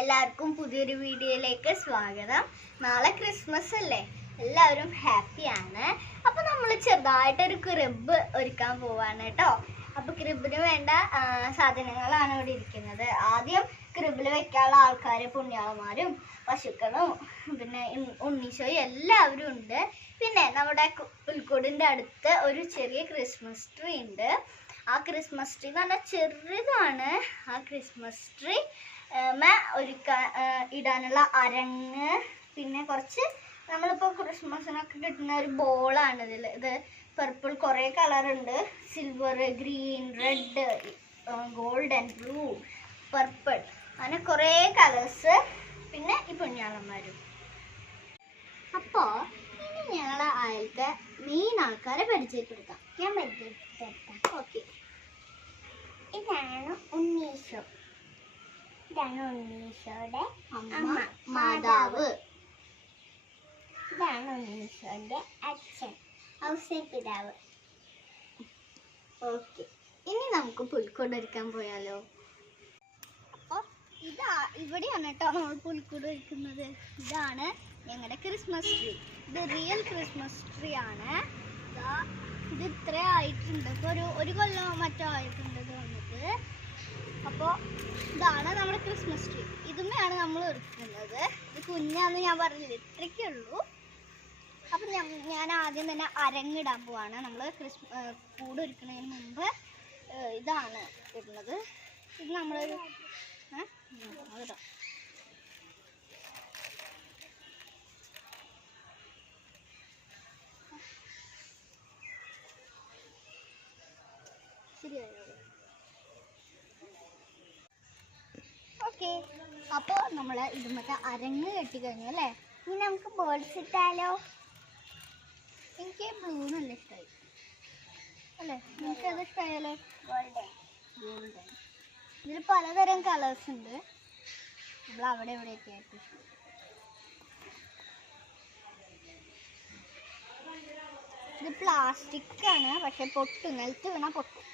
എല്ലാവർക്കും പുതിയൊരു വീഡിയോയിലേക്ക് സ്വാഗതം. നാളെ ക്രിസ്മസ് അല്ലേ, എല്ലാവരും ഹാപ്പിയാണ്. അപ്പോൾ നമ്മൾ ചെറുതായിട്ടൊരു ക്രിബ് ഒരുക്കാൻ പോവാണ് കേട്ടോ. അപ്പോൾ ക്രിബിന് വേണ്ട സാധനങ്ങളാണ് ഇവിടെ ഇരിക്കുന്നത്. ആദ്യം ക്രിബിൽ വെക്കാനുള്ള ആൾക്കാർ പുണ്യാളന്മാരും പശുക്കളും പിന്നെ ഉണ്ണീശോയും എല്ലാവരും ഉണ്ട്. പിന്നെ നമ്മുടെ പുൽക്കൂടിൻ്റെ അടുത്ത് ഒരു ചെറിയ ക്രിസ്മസ് ട്രീ ഉണ്ട്. ആ ക്രിസ്മസ് ട്രീ എന്ന് പറഞ്ഞാൽ ചെറുതാണ്. ആ ക്രിസ്മസ് ട്രീ ഇടാനുള്ള അരങ്ങ്, പിന്നെ കുറച്ച് നമ്മളിപ്പോൾ ക്രിസ്മസിനൊക്കെ കിട്ടുന്ന ഒരു ബോളാണ് ഇത് പർപ്പിൾ, കുറേ കളറുണ്ട്. Silver, green, red, golden, blue, purple, അങ്ങനെ കുറേ കളേഴ്സ്. പിന്നെ ഈ പുണ്യാളന്മാരും. അപ്പോൾ ഇനി ഞങ്ങളെ ആദ്യത്തെ മെയിൻ ആൾക്കാരെ പരിചയപ്പെടുത്താം. ഞാൻ പരിചയപ്പെടുത്താം. ഓക്കെ, ഇതാണ് ഉണ്ണീശോ. ഇതാണ് ഉണ്ണീശോയുടെ അമ്മ മാതാവ്. ഇതാണ് ഉണ്ണീശോന്റെ അച്ഛൻ ഔസേപ്പിതാവ്. ഓക്കെ, ഇനി നമുക്ക് പുൽക്കൂട് ഒരുക്കാൻ പോയാലോ? അപ്പോൾ ഇവിടെയാണ് കേട്ടോ നമ്മൾ പുൽക്കൂട് ഒരുക്കുന്നത്. ഇതാണ് ഞങ്ങളുടെ ക്രിസ്മസ് ട്രീ. ഇത് റിയൽ ക്രിസ്മസ് ട്രീ ആണ്. ഇത് ഇത്ര ആയിട്ടുണ്ട്, ഇപ്പോൾ ഒരു കൊല്ലം മറ്റോ ആയിട്ടുണ്ട് ഇത് വന്നിട്ട്. അപ്പോൾ ഇതാണ് നമ്മുടെ ക്രിസ്മസ് ട്രീ. ഇതുമ്മയാണ് നമ്മൾ ഒരുക്കുന്നത്. ഇത് കുഞ്ഞാന്ന് ഞാൻ പറഞ്ഞില്ല, ഇത്രയ്ക്കേ ഉള്ളൂ. അപ്പം ഞാൻ ആദ്യം തന്നെ അരങ്ങിടാൻ പോവാണ്. നമ്മൾ കൂട് ഒരുക്കുന്നതിന് മുമ്പ് ഇതാണ് ഇടുന്നത്. ഇത് നമ്മളൊരു അതാ ശരിയായോ? ഓക്കെ, അപ്പോൾ നമ്മൾ ഇതുമത്തെ അരങ്ങ് കെട്ടിക്കഴിഞ്ഞു അല്ലേ. ഇനി നമുക്ക് ബേർഡ്സ് ഇട്ടാലോ? എനിക്ക് ബ്ലൂ നല്ല ഇഷ്ടമായി അല്ലേ? നിങ്ങൾക്ക് അത് ഇഷ്ടമായാലോ? ഗോൾഡൻ. ഇതിൽ പലതരം കളേഴ്സ് ഉണ്ട്. നമ്മൾ അവിടെ എവിടെയൊക്കെ ആയിട്ട് ഇത് പ്ലാസ്റ്റിക് ആണ്, പക്ഷെ പൊട്ടും, നിലത്ത് വീണാൽ പൊട്ടും.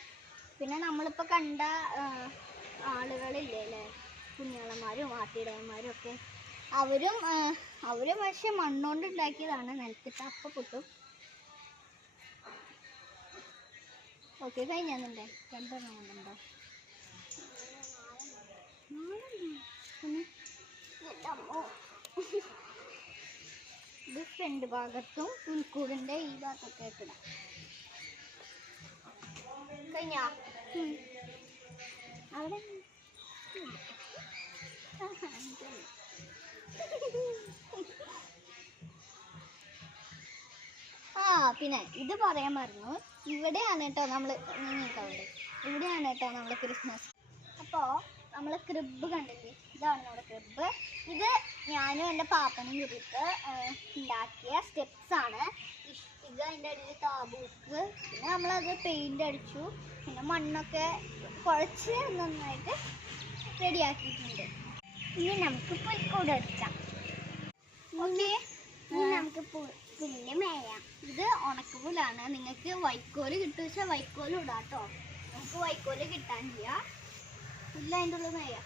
പിന്നെ നമ്മളിപ്പോൾ കണ്ട ആളുകളില്ലേ അല്ലേ, പുണ്യാളന്മാരും ആട്ടിടയന്മാരും ഒക്കെ, അവരും പക്ഷെ മണ്ണുകൊണ്ട് ഉണ്ടാക്കിയതാണ്. നിലത്തിട്ട് അപ്പം പൊട്ടും. ഓക്കെ, കഴിഞ്ഞാന്നുണ്ടേ രണ്ടെണ്ണം കൊണ്ടുണ്ടോ? ഇത് ഫ്രണ്ട് ഭാഗത്തും പുൽക്കൂടിൻ്റെ ഈ ഭാഗത്തൊക്കെ ആയിട്ടിടാം. കഴിഞ്ഞാ അവിടെ പിന്നെ ഇത് പറയാൻ മറന്നു. ഇവിടെയാണ് കേട്ടോ ഇവിടെയാണ് കേട്ടോ നമ്മൾ ക്രിസ്മസ്. അപ്പോൾ നമ്മൾ ക്രിബ് കണ്ടില്ലേ, ഇതാണ് നമ്മുടെ ക്രിബ്. ഇത് ഞാനും എൻ്റെ പാപ്പനും കൂടിയിട്ട് ഉണ്ടാക്കിയ സ്റ്റെപ്സ് ആണ്. ഇഷ്ടിക, അതിൻ്റെ അടിയിൽ താബൂക്ക്, പിന്നെ നമ്മളത് പെയിൻ്റ് അടിച്ചു, പിന്നെ മണ്ണൊക്കെ കുഴച്ച് നന്നായിട്ട് റെഡിയാക്കിയിട്ടുണ്ട്. ഇനി നമുക്ക് പുൽക്കൂട് എടുക്കാം. ഓക്കെ, നമുക്ക് പുല്ല് മേയാം. ഇത് ഉണക്കപ്പുല്ലാണ്. നിങ്ങൾക്ക് വൈക്കോല് കിട്ടുക വെച്ചാൽ വൈക്കോലും ഇടാം കേട്ടോ. നമുക്ക് വൈക്കോല് കിട്ടാനില്ല. പുല്ല് അതിൻ്റെ ഉള്ളിൽ മേയാം.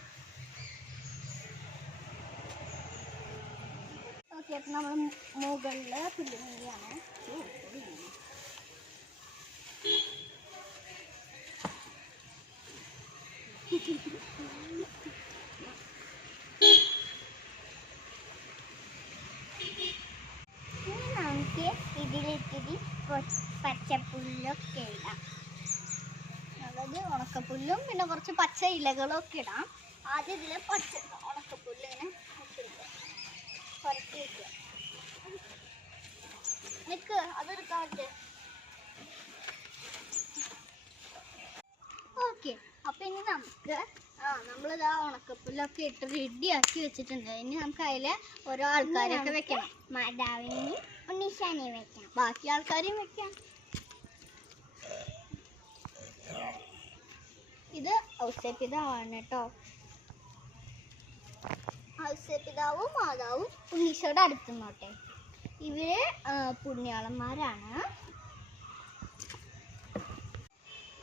ഓക്കെ, അപ്പം നമ്മൾ മുകളിൽ പുല്ല് മേയാണ്. ഇതിലിത്തിരി പച്ചപ്പുല്ലൊക്കെ ഇടാം. അതായത് ഉണക്കപ്പുല്ലും പിന്നെ കുറച്ച് പച്ച ഇലകളും ഒക്കെ ഇടാം. ആദ്യം ഇതിൽ ഉണക്കപ്പുല്ല് ഇങ്ങനെ പരത്തി വയ്ക്കുക. നിൽക്ക്, അതെടുക്കാൻ പറ്റേ. ഓക്കെ, അപ്പം ഇനി നമ്മളിത് ആ ഉണക്കപ്പുല്ലൊക്കെ ഇട്ട് റെഡിയാക്കി വെച്ചിട്ടുണ്ട്. ഇനി നമുക്ക് അതിൽ ഓരോ ആൾക്കാരൊക്കെ വെക്കണം. മാതാവിനെയും ഉണ്ണീശാനെയും വെക്കണം, ബാക്കി ആൾക്കാരെയും വെക്കാം. ഇത് ഔസേപ്പിതാവാണ് കേട്ടോ. ഔസേപ്പിതാവും മാതാവും ഉണ്ണീശോയുടെ അടുത്ത് നോട്ടെ. ഇവര് പുണ്യാളന്മാരാണ്.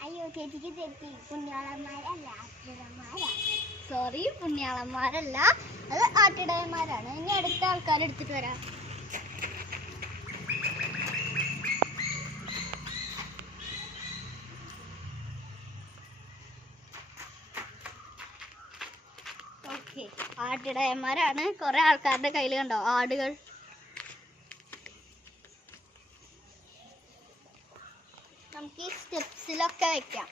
അയ്യോ ചേച്ചിക്ക് തെറ്റി, പുണ്യാളന്മാരല്ല ആട്ടിടയന്മാരാ. സോറി, പുണ്യാളന്മാരല്ല, അത് ആട്ടിടയന്മാരാണ്. ഇനി അടുത്ത ആൾക്കാർ എടുത്തിട്ട് വരാം. ഓക്കെ, ആട്ടിടയന്മാരാണ്. കുറെ ആൾക്കാരുടെ കയ്യിൽ കണ്ടോ ആടുകൾ. നമുക്ക് ഈ സ്റ്റെപ്സിലൊക്കെ വെക്കാം.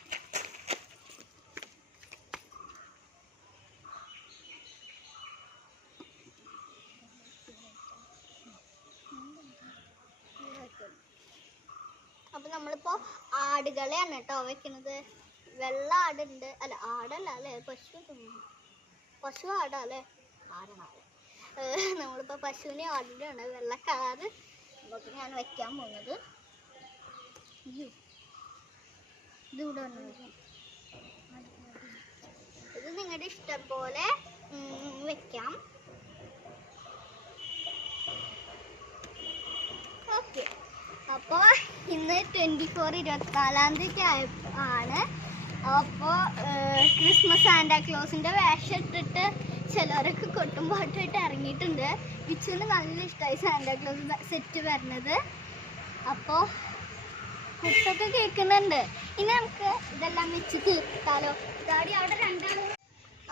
അപ്പൊ നമ്മളിപ്പോ ആടുകളെയാണ് കേട്ടോ വെക്കുന്നത്. വെള്ള ആടുണ്ട്, അല്ല ആടല്ല അല്ലേ, പശു ആടാ അല്ലേ, ആടാണ്. നമ്മളിപ്പോ പശുവിനെ ആടിനാണ് വെള്ള കളറ് നമുക്ക് ഞാൻ വെക്കാൻ പോകുന്നത്. ഇത് നിങ്ങളുടെ ഇഷ്ടം പോലെ വെക്കാം. ഓക്കെ, അപ്പോൾ ഇന്ന് 24/24 ആണ്. അപ്പോൾ ക്രിസ്മസ് സാന്റാക്ലോസിൻ്റെ വേഷം ഇട്ടിട്ട് ചിലരൊക്കെ കൊട്ടും പാട്ടുമായിട്ട് ഇറങ്ങിയിട്ടുണ്ട്. വിച്ചുവിന് നല്ല ഇഷ്ടമായി സാന്റാക്ലോസ് സെറ്റ് വരുന്നത്. അപ്പോൾ കുത്തൊക്കെ കേൾക്കുന്നുണ്ട്. ഇനി നമുക്ക് ഇതെല്ലാം വെച്ച് തീർത്താലോ. ഇതാടി അവിടെ രണ്ടാളും.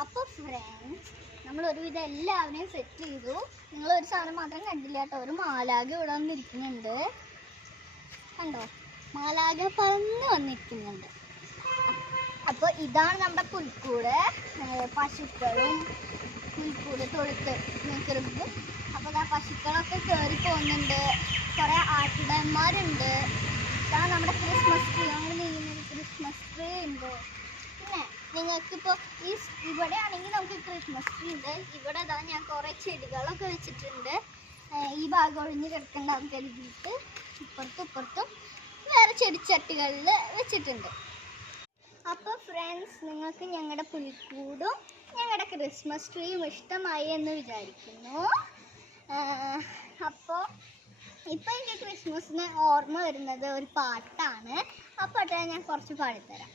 അപ്പോൾ ഫ്രണ്ട്സ്, നമ്മൾ ഒരുവിധം എല്ലാവരെയും സെറ്റ് ചെയ്തു. നിങ്ങൾ ഒരു സാധനം മാത്രം കണ്ടില്ല കേട്ടോ, ഒരു മാലാഖ ഇവിടെ വന്നിരിക്കുന്നുണ്ട്. കണ്ടോ, മാലാഖ പറന്ന് വന്നിരിക്കുന്നുണ്ട്. അപ്പോൾ ഇതാണ് നമ്മുടെ പുൽക്കൂട്. പശുക്കളും പുൽക്കൂട് തൊഴുത്ത് നിൽക്കുന്നത്. അപ്പോൾ ആ പശുക്കളൊക്കെ കയറി പോകുന്നുണ്ട്. കുറേ ആട്ടിടയന്മാരുണ്ട്. ഇതാണ് നമ്മുടെ ക്രിസ്മസ് ട്രീ. നമ്മൾ നീങ്ങുന്നൊരു ക്രിസ്മസ് ട്രീ ഉണ്ട്. പിന്നെ നിങ്ങൾക്കിപ്പോൾ ഇവിടെ ആണെങ്കിൽ നമുക്ക് ക്രിസ്മസ് ട്രീ ഉണ്ട്. ഇവിടെ ഇതാ ഞാൻ കുറേ ചെടികളൊക്കെ വെച്ചിട്ടുണ്ട്. ഈ ഭാഗം ഒഴിഞ്ഞ് കിടക്കേണ്ടതെന്ന് കരുതിയിട്ട് ഇപ്പുറത്തും വേറെ ചെടിച്ചട്ടികളിൽ വെച്ചിട്ടുണ്ട്. അപ്പോൾ ഫ്രണ്ട്സ്, നിങ്ങൾക്ക് ഞങ്ങളുടെ പുൽക്കൂടും ഞങ്ങളുടെ ക്രിസ്മസ് ട്രീയും ഇഷ്ടമായി എന്ന് വിചാരിക്കുന്നു. അപ്പോൾ ഇപ്പോൾ എനിക്ക് ക്രിസ്മസിന് ഓർമ്മ വരുന്നത് ഒരു പാട്ടാണ്. ആ പാട്ട് ഞാൻ കുറച്ച് പാടിത്തരാം.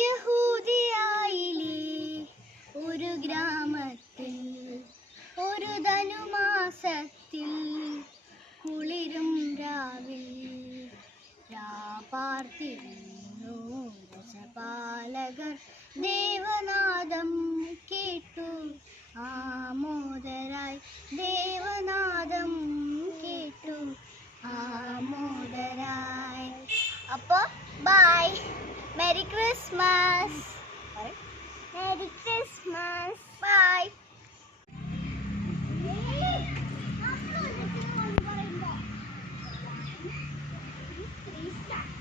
യഹൂദിയായിലെ ഒരു ഗ്രാമത്തിൽ ഒരു ധനുമാസത്തിൽ കുളിരും രാവിൽ പാർത്തിരുന്നു രസപാലകർ ദേവനാദം കേട്ടു ആമോദരായി. ദേവനാദം കേട്ടു ആമോദരായി. അപ്പോൾ bye, merry Christmas. Merry Christmas, bye. Start.